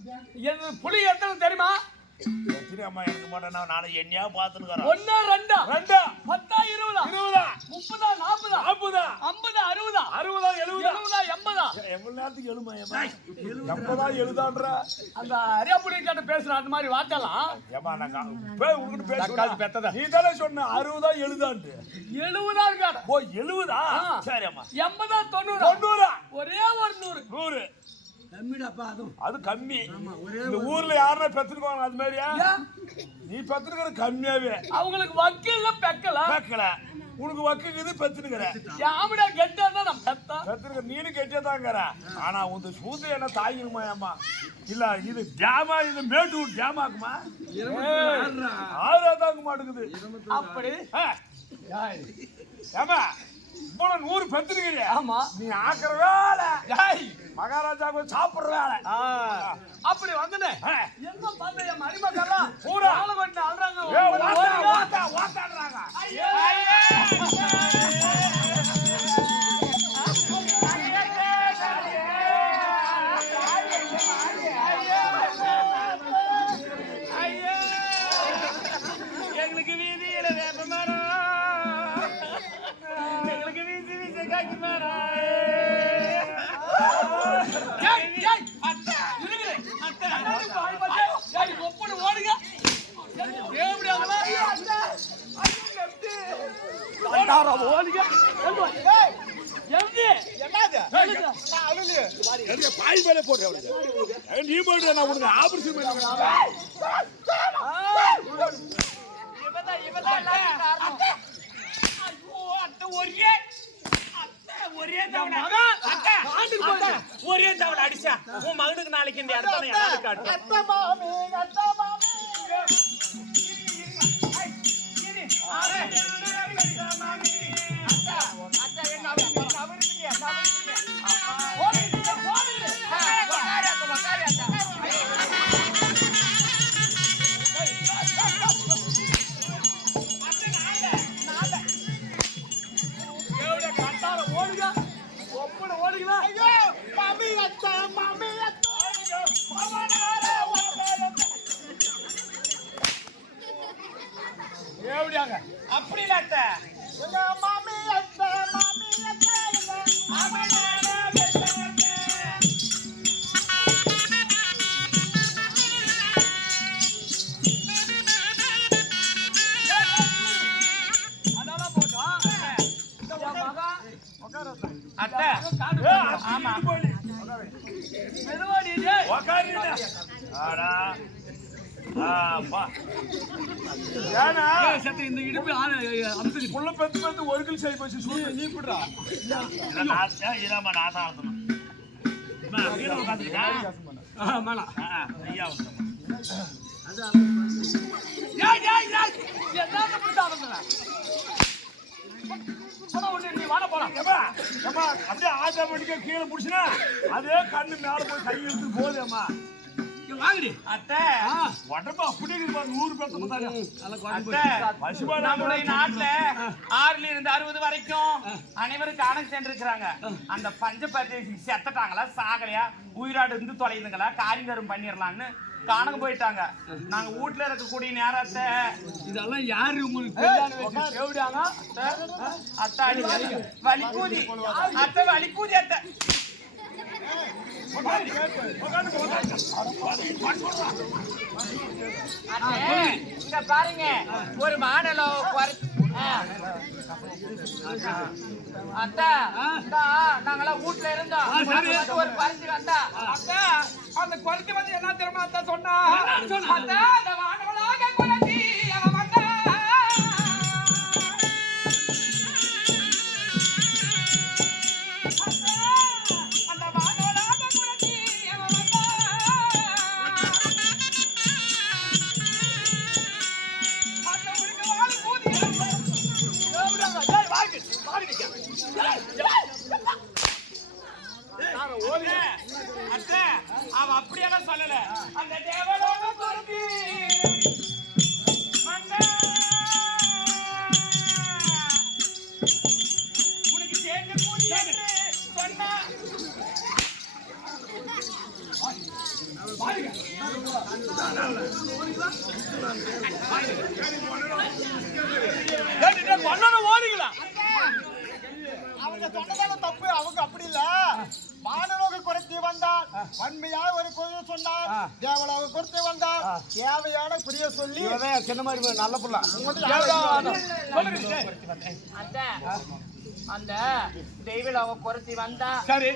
புலி எத்தனை தெரியுமா? எத்தனை அம்மா எனக்கு மாட்டேன் நான் எண்ணியா பாத்துக்கிறேன். 1 2 2 10 20 20 30 40 40 50 60 60 70 70 80 எவ்வளவு நேரத்துக்கு எழுமா 80 70 அந்த அரியாபுடி கிட்ட பேசுற அந்த மாதிரி வார்த்தைலாம் ஏமா நான் போய் உன்கிட்ட பேசுறேன். பெத்ததா நீ தானே சொன்ன 60 70 70 இருக்காடா. ஓ 70 சரி அம்மா 80 90 90 ஒரே ஒரு 100 கம்மிடாப்பா அது கம்மி. இந்த ஊர்ல யாருன்னா பெத்துருக்காங்க அது மாதிரியா? நீ பெத்துருக்கிற கம்மியாவே. அவங்களுக்கு வக்கீல்ல பெக்கல பெக்கல உனக்கு வக்குக்குது பெத்துனுக்கிற. யாமிடா கெட்டா தான் நான் பெத்துருக்க நீனு கெட்டே தாங்கிற. ஆனா உங்க சூத்து என்ன தாங்கிக்குமா ஏமா? இல்ல இது டேமா இது மேட்டூர் டேமாக்குமா? 6 தாங்க மாட்டேங்குது. அப்படி ஏமா இவ்வளவு 100 பெத்துருக்கிறியா? ஆமா நீ ஆக்குற வேலை மகாராஜாவுக்கு சாப்பிடுற வேலை. அப்படி வந்தனே என்ன பண்ண என் மருமகள்லாம் பூரா ஆள கொண்டு அல்றாங்க. ஓட்டாடுறாங்க. எங்களுக்கு வீதியில வேப்ப மரம், எங்களுக்கு வீசி வீசி காக்கி மரம். ஓடுங்க பாய் மேலே போடுறேன். நீ போடுற நான் உனக்கு ஆபரேஷன் ஒரே தவணை அடிச்சா உன் மகனுக்கு நாளைக்கு இந்த இடத்துல அப்படி இல்ல இந்த இடுப்பு புள்ள பெத்து பெத்து ஒரு கிலோ சரி போச்சு. நீ போடுறா நான் தான் அழுத்தணும். அப்படியே ஆட்டோமேட்டிக்கா கீழே புடிச்சுனா அதே கண்ணு மேல போய் கை எடுத்து போதேம்மா. வாங்கடி அத்தை உடம்பு அப்படியே 100 நம்முடைய நாட்டுல 6ல இருந்து 60 வரைக்கும் அனைவரும் காணம் சென்றிருக்கிறாங்க. அந்த பஞ்ச பரிதேசி செத்துட்டாங்களா சாகலையா உயிராடு இருந்து தொலைதுங்களா காரிங்கரும் பண்ணிடலாம்னு காணம் போயிட்டாங்க. நாங்க வீட்டுல இருக்கக்கூடிய நேரத்தை இதெல்லாம் யாரு உங்களுக்கு அத்தை வலிக்கூதி அத்தை வலிக்கூதி அத்தை இங்க பாருங்க ஒரு மாடலோ அத்தா நாங்கெல்லாம் வீட்டுல இருந்தோம். ஒரு பரிசு வந்தா அத்தா அந்த குறைச்சி வந்து என்ன தெரியுமா அத்தா சொன்னா அத்தா அந்த வானவளாக குறைச்சி அவன் வந்தா அவ அப்படியெல்லாம் சொல்லல. அந்த தேவலோக பொறுப்பி உனக்கு சேர்ந்து கூடி சொன்னா ஓடிங்களா? அவங்க சொன்னதால தப்பு. அவங்க அப்படி இல்ல. வானலோக குறைத்து வந்தால் வன்மையா ஒரு குறைய சொன்னார். தேவலோக குறைத்து வந்தால் தேவையான புரிய சொல்லி சின்ன மாதிரி நல்ல புள்ள அந்த தெய்வலோக குறைச்சி வந்தா சரி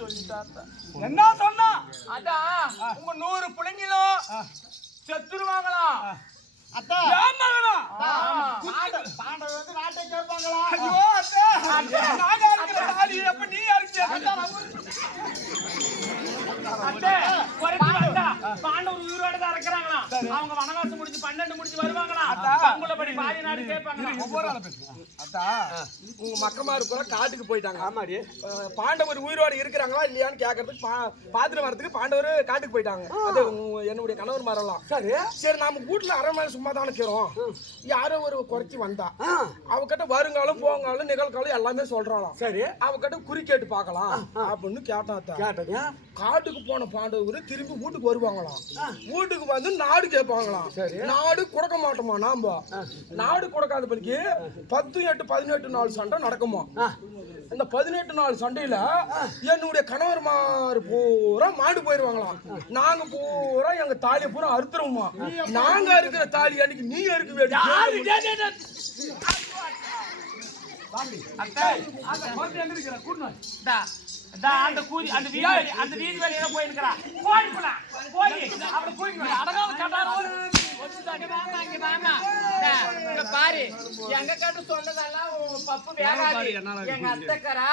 சொல்லிட்டாத்த. என்ன சொன்னா? அதான் உங்க 100 பிள்ளைங்களும் செத்துருவாங்களாம். அத்தா பாண்டவர் வந்து நாட்டை கேட்பாங்களா? ஐயோ அத்தை, நாங்க இருக்கிற தாலி அப்ப நீ யாருக்கு பாண்டவர் உயிரோட தான் இருக்கிறாங்களாம். அவங்க வனவாசம் முடிச்சு 12 முடிச்சு வருவாங்களாம். பங்குலப்படி பாதி நாடு கேட்பாங்க. அத்தா உங்க மக்கமாரு கூட காட்டுக்கு போயிட்டாங்க. ஆமாடி, பாண்டவர் உயிரோடு இருக்கிறாங்களா இல்லையான்னு கேட்கறதுக்கு பாத்துட்டு வரதுக்கு பாண்டவர் காட்டுக்கு போயிட்டாங்க. அது என்னுடைய கணவர் மாரெல்லாம். சரி சரி, நம்ம வீட்டுல அரை மணி சும்மா தான் இருக்கிறோம். யாரோ ஒரு குறைச்சி வந்தா அவகிட்ட வருங்காலம் போங்காலம் நிகழ்காலம் எல்லாமே சொல்றாளாம். சரி, அவகிட்ட குறி கேட்டு பார்க்கலாம் அப்படின்னு கேட்டாங்க. காட்டுக்கு போன பாண்டவர் திரும்பி வீட்டுக்கு வருவாங்களாம். வீட்டுக்கு வந்து நாடு கேட்பாங்களாம். நாடு கொடுக்க மாட்டோமா? நாம நாடு கொடுக்காத படிக்கு 10-8-18 நாள் சண்டை நடக்குமா. இந்த 18 நாள் சண்டையில என்னுடைய கணவர்மார் பூரா மாடு போயிருவாங்களாம். நாங்க பூரா எங்க தாலியை பூரா அறுத்துருவோமா. நாங்க இருக்கிற தாலி அன்னைக்கு நீ அறுக்க வேண்டிய அந்த கூதி அந்த வீதி வழியில போயிருக்கிறா. போய் அப்படி கூட்டிட்டு அடகால பாரு, எங்க கட்டு சொன்னதெல்லாம் பப்பு வேகாது. எங்க அத்தைக்கரா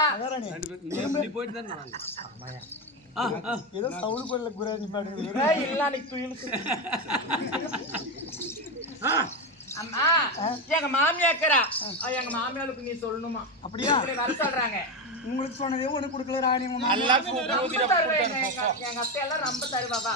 ஏதோ சவுல் பொருள குரானி பாடுது. இல்ல அன்னைக்கு துயிலுக்கு அம்மா எங்க மாமியாக்கிறா. எங்க மாமியாருக்கு நீ சொல்லணுமா? அப்படியா? வர சொல்றாங்க. உங்களுக்கு சொன்னதே ஒண்ணு கொடுக்கல ராணி. எங்க அத்தை எல்லாம் ரொம்ப தருவாப்பா.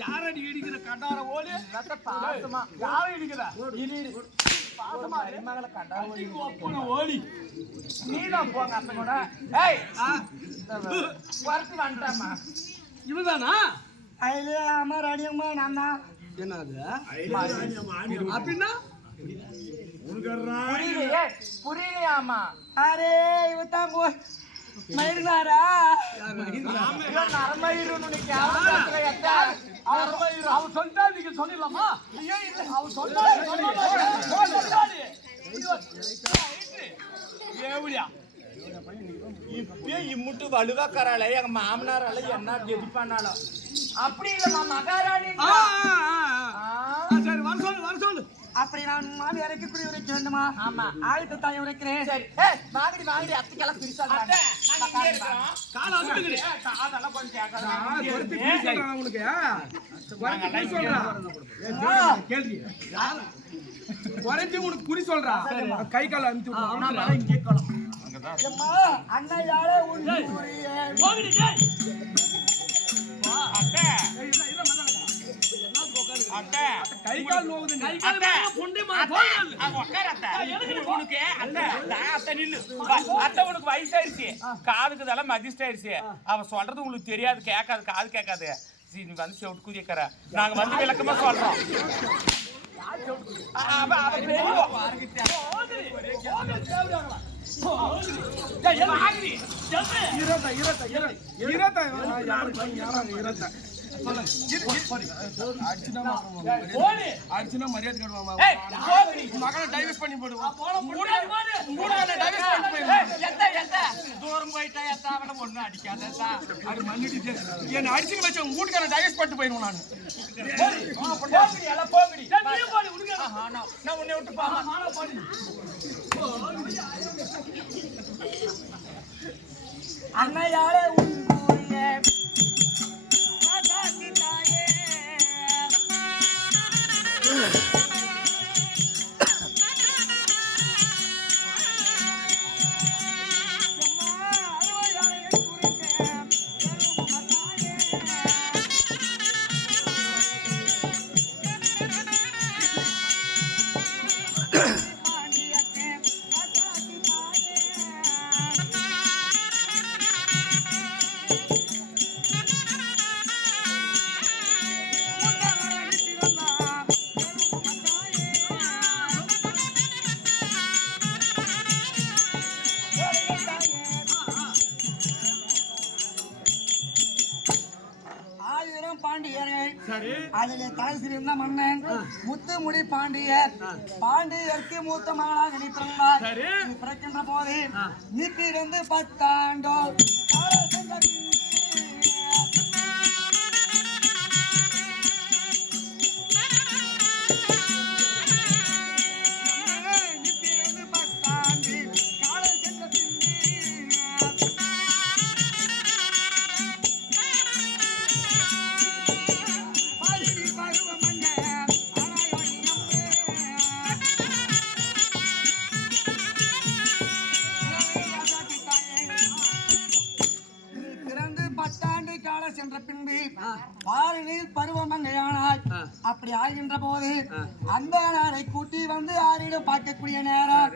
யாரடி இடிக்கிற கண்டார ஓலி? பாசமா யாரை இடிக்கிற பாசமா மகளை கண்டார ஓலி? நீதான் போங்க அப்ப கூட. ஏய் குறைச்சி வந்துட்டாமா. இவதானா? அம்மா ராணி அம்மா நான் தான். என்னது அப்படின்னா புரியலையாமா? அரே இவத்தான் மயிருந்தாரா? அவர் சொல்லிட்டா நீங்க சொல்லிடலாமா? அவர் சொன்னா இப்பயே இம்முட்டு வலுவாக்கறாளே எங்க மாமனாரால என்ன கெதி பண்ணாலும் அப்படி இல்லம்மா மகாராணி. சரி, வர சொல்லு. அப்படி நான் மாமியாருக்கு குடி உரைக்க வேண்டுமா? ஆமா, ஆயுத தாய் உரைக்கிறேன். சரி வாங்கடி அத்தைக்கெல்லாம் பிரிச்சா அதெல்லாம் கொஞ்சம் குறைஞ்சி உனக்கு குறி சொல்றா. கை கால அனுப்பிச்சு அண்ணையாலே கை கால் நோவுது. உனக்கு வயசாயிருச்சு, காதுக்கு இதெல்லாம் மதிஷ்ட ஆயிடுச்சு. அவ சொல்றது உங்களுக்கு தெரியாது, கேட்காது, காது கேட்காது. நீ வந்து செவிட்டு குதிக்கிற, நாங்க வந்து விளக்கமா சொல்றோம். அடிச்சுனா மரியாதை கடுவாமா. மகனை டைவர்ஸ் பண்ணி போடுவோம். தூரம் போயிட்டா எத்தாவன ஒண்ணு அடிக்காத அது மன்னிட்டு என்ன அடிச்சு வச்சு உங்க வீட்டுக்கார டைவர்ஸ் பண்ணிட்டு போயிடுவோம். நான் நான் உன்னை விட்டு போமா. அண்ணையாலே சரி அதிலே தாய் சிறந்த மன்னன் முத்துமுடி பாண்டியர் பாண்டியருக்கு மூத்த மகனாக நீ பிறந்தாய். சரி நீ பிறக்கின்ற போது நீ பிறந்து 10 ஆண்டோ கால சென்ற பின்பு சென்ற பின்பு பாரினில் பருவமங்கையானாய். அப்படி ஆகின்ற போது அந்த நாளை கூட்டி வந்து ஆறிடம் பார்க்கக்கூடிய நேரம்